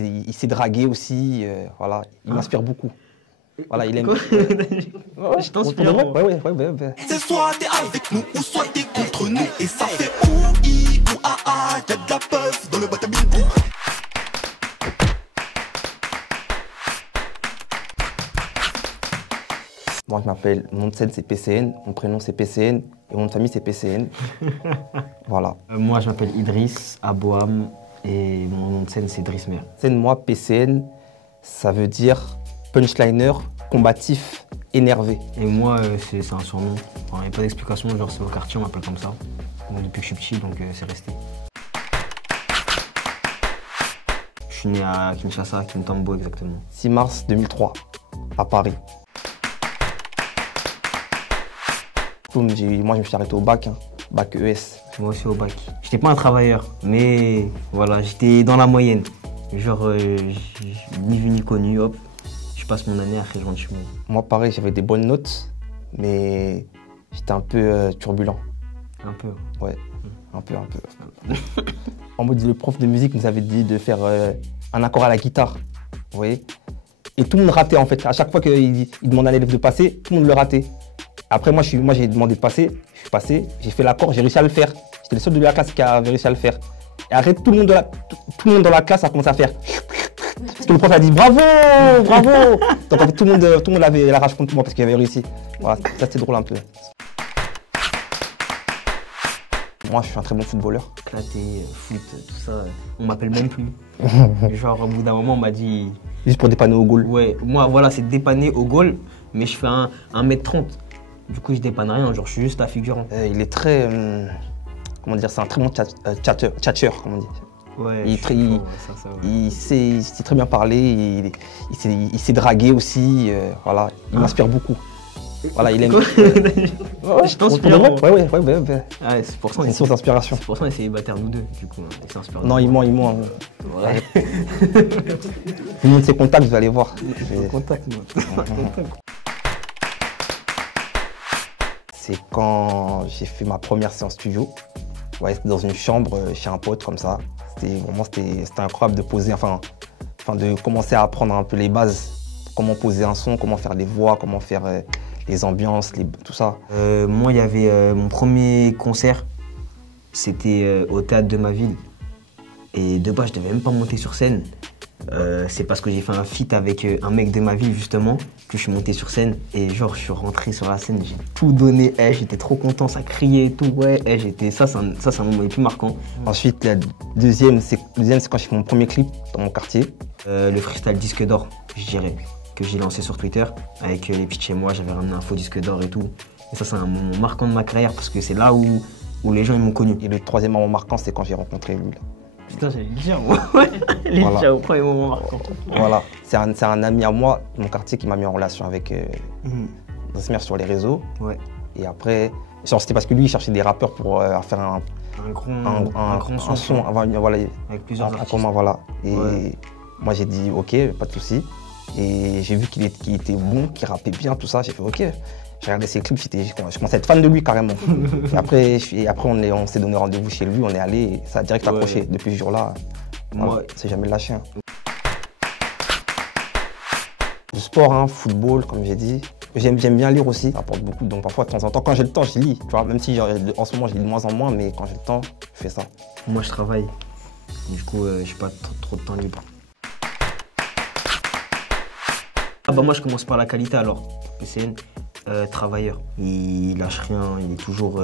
il s'est dragué aussi. Voilà, il m'inspire beaucoup. Voilà, il aime. Je t'inspire. Ouais. C'est soit t'es avec nous ou soit t'es contre nous. Et ça fait OI ou AA, y'a de la puff dans le batabilou. Moi, je m'appelle, mon nom de scène c'est PCN, mon prénom c'est PCN et mon nom de famille c'est PCN. Voilà. Moi, je m'appelle Idriss Abouham et mon nom de scène c'est Drismer. Scène, moi, PCN, ça veut dire punchliner, combatif, énervé. Et moi, c'est un surnom. Il n'y a pas d'explication, genre c'est au quartier, on m'appelle comme ça. Donc, depuis que je suis petit, donc c'est resté. Je suis né à Kinshasa, Kintambo exactement. 6 mars 2003, à Paris. Moi, je me suis arrêté au bac, bac ES. Moi aussi au bac. J'étais pas un travailleur, mais voilà, j'étais dans la moyenne. Genre, ni vu ni connu, hop, je passe mon année, après je rentre chez moi. Moi, pareil, j'avais des bonnes notes, mais j'étais un peu turbulent. Un peu. Ouais, un peu. En mode, le prof de musique nous avait dit de faire un accord à la guitare, vous voyez. Et tout le monde ratait en fait. À chaque fois qu'il demandait à l'élève de passer, tout le monde le ratait. Après, moi, j'ai demandé de passer, je suis passé, j'ai fait l'accord, j'ai réussi à le faire. J'étais le seul de la classe qui avait réussi à le faire. Et après, tout le monde dans la classe a commencé à faire. Parce que le prof a dit bravo. Donc en fait, tout le monde avait la rage contre moi parce qu'il avait réussi. Voilà, ça c'était drôle un peu. Moi, je suis un très bon footballeur. Éclaté, foot, tout ça, on m'appelle même plus. Genre, au bout d'un moment, on m'a dit... Juste pour dépanner au goal. Ouais, moi, voilà, c'est dépanner au goal, mais je fais 1m30. Du coup, je dépanne rien, genre, je suis juste un figurant. Il est très... comment dire, c'est un très bon tchatcheur, comme on dit. Ouais, il sait très bien parler, il s'est dragué aussi, voilà, il m'inspire beaucoup. Voilà, il aime. Je t'inspire. Ouais. Ah, c'est pour ça. C'est une source d'inspiration. C'est pour ça qu'on est célibataires nous deux, du coup. Non, il ment. Ouais. Vous montrez ses contacts, vous allez voir. Contact, moi. C'est quand j'ai fait ma première séance studio. Ouais, c'était dans une chambre chez un pote comme ça. C'était incroyable de poser, enfin de commencer à apprendre un peu les bases. Comment poser un son, comment faire les voix, comment faire les ambiances, tout ça. Moi, il y avait mon premier concert, c'était au théâtre de ma ville. Et de base, je devais même pas monter sur scène. C'est parce que j'ai fait un feat avec un mec de ma ville, justement, que je suis monté sur scène. Et genre, je suis rentré sur la scène, j'ai tout donné. J'étais trop content, ça criait et tout. Ouais, ça, c'est un moment le plus marquant. Ensuite, le deuxième, c'est quand j'ai fait mon premier clip dans mon quartier. Le freestyle disque d'or, je dirais, que j'ai lancé sur Twitter. Avec les petits chez moi, j'avais ramené un faux disque d'or et tout. Et ça, c'est un moment marquant de ma carrière parce que c'est là où les gens ils m'ont connu. Et le troisième moment marquant, c'est quand j'ai rencontré lui. Là. Putain, j'allais le dire, moi. Ouais, déjà au premier moment marquant. Voilà, c'est un ami à moi de mon quartier qui m'a mis en relation avec Drismer sur les réseaux. Ouais. Et après, c'était parce que lui, il cherchait des rappeurs pour faire un son. Voilà, avec plusieurs artistes. Voilà. Et moi, j'ai dit OK, pas de souci. Et j'ai vu qu'il était bon, qu'il rappait bien, tout ça. J'ai fait OK. J'ai regardé ses clips, je commençais à être fan de lui carrément. Et après, on s'est donné rendez-vous chez lui, on est allé, et ça a direct accroché. Depuis ce jour-là, voilà, c'est jamais lâché. Du sport, football, comme j'ai dit. J'aime bien lire aussi, ça apporte beaucoup. Donc parfois, de temps en temps, quand j'ai le temps, je lis. Tu vois, même si en ce moment, je lis de moins en moins, mais quand j'ai le temps, je fais ça. Moi, je travaille. Du coup, je n'ai pas trop de temps libre. Moi, je commence par la qualité alors. PCN. Travailleur, il lâche rien, il est toujours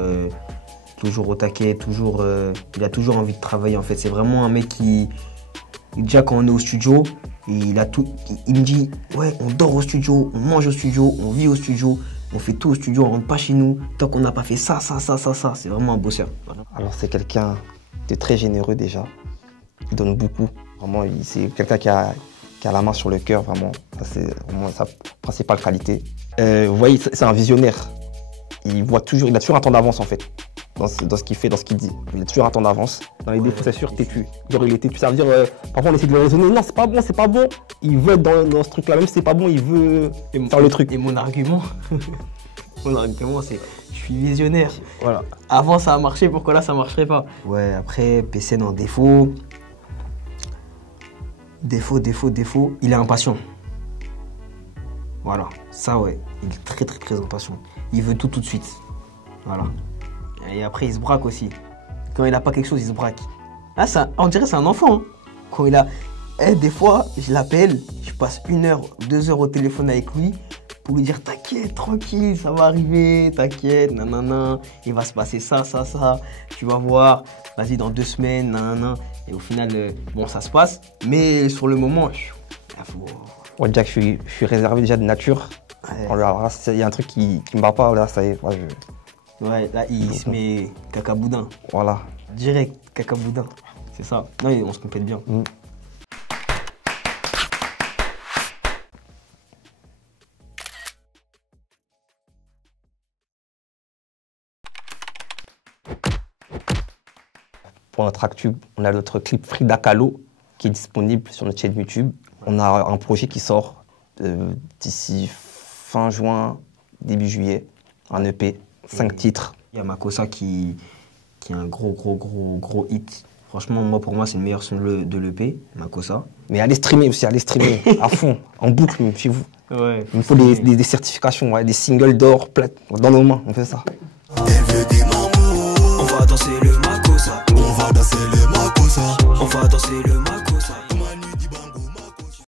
au taquet, il a toujours envie de travailler en fait. C'est vraiment un mec qui, déjà quand on est au studio, il me dit ouais, on dort au studio, on mange au studio, on vit au studio, on fait tout au studio, on rentre pas chez nous tant qu'on n'a pas fait ça. C'est vraiment un bosseur. Voilà. Alors c'est quelqu'un de très généreux déjà, il donne beaucoup. Vraiment, c'est quelqu'un qui a la main sur le cœur, vraiment. C'est vraiment sa principale qualité. Vous voyez, c'est un visionnaire. Il a toujours un temps d'avance en fait, dans ce qu'il fait, dans ce qu'il dit. Il a toujours un temps d'avance. Dans les défauts, c'est sûr, têtu. Genre, il est têtu, ça veut dire, parfois on essaie de le raisonner, non, c'est pas bon. Il veut être dans ce truc-là, même si c'est pas bon, il veut faire le truc. Et mon argument, c'est, je suis visionnaire. Voilà. Avant ça a marché, pourquoi là ça marcherait pas? Ouais, après, PCN en défaut. Défaut, il est impatient. Voilà, ça ouais, il est très très très impatient. Il veut tout de suite. Voilà. Et après, il se braque aussi. Quand il n'a pas quelque chose, il se braque. Ah, ça, on dirait que c'est un enfant. Hein. Quand il a... des fois, je l'appelle, je passe 1 heure, 2 heures au téléphone avec lui pour lui dire t'inquiète, tranquille, ça va arriver, t'inquiète, nanana, il va se passer ça, tu vas voir, vas-y dans 2 semaines, nanana. Et au final, bon, ça se passe, mais sur le moment, On va dire que je suis réservé déjà de nature. Ouais. Alors là, il y a un truc qui me va pas, là, ça y est. Ouais, là, il se met cacaboudin. Voilà. Direct, cacaboudin. C'est ça. Non, on se complète bien. Pour notre actu, on a notre clip Frida Kahlo qui est disponible sur notre chaîne YouTube. On a un projet qui sort d'ici fin juin, début juillet, un EP, 5 titres. Il y a Makossa qui est un gros hit. Franchement, pour moi, c'est le meilleur son de l'EP, Makossa. Mais allez streamer aussi, allez streamer à fond, en boucle, chez vous. Ouais. Il nous faut des certifications, ouais, des singles d'or, plate, dans nos mains, on fait ça. Elle veut des mamous. On va danser le Makossa. On va danser le Makossa. On va danser le Makossa.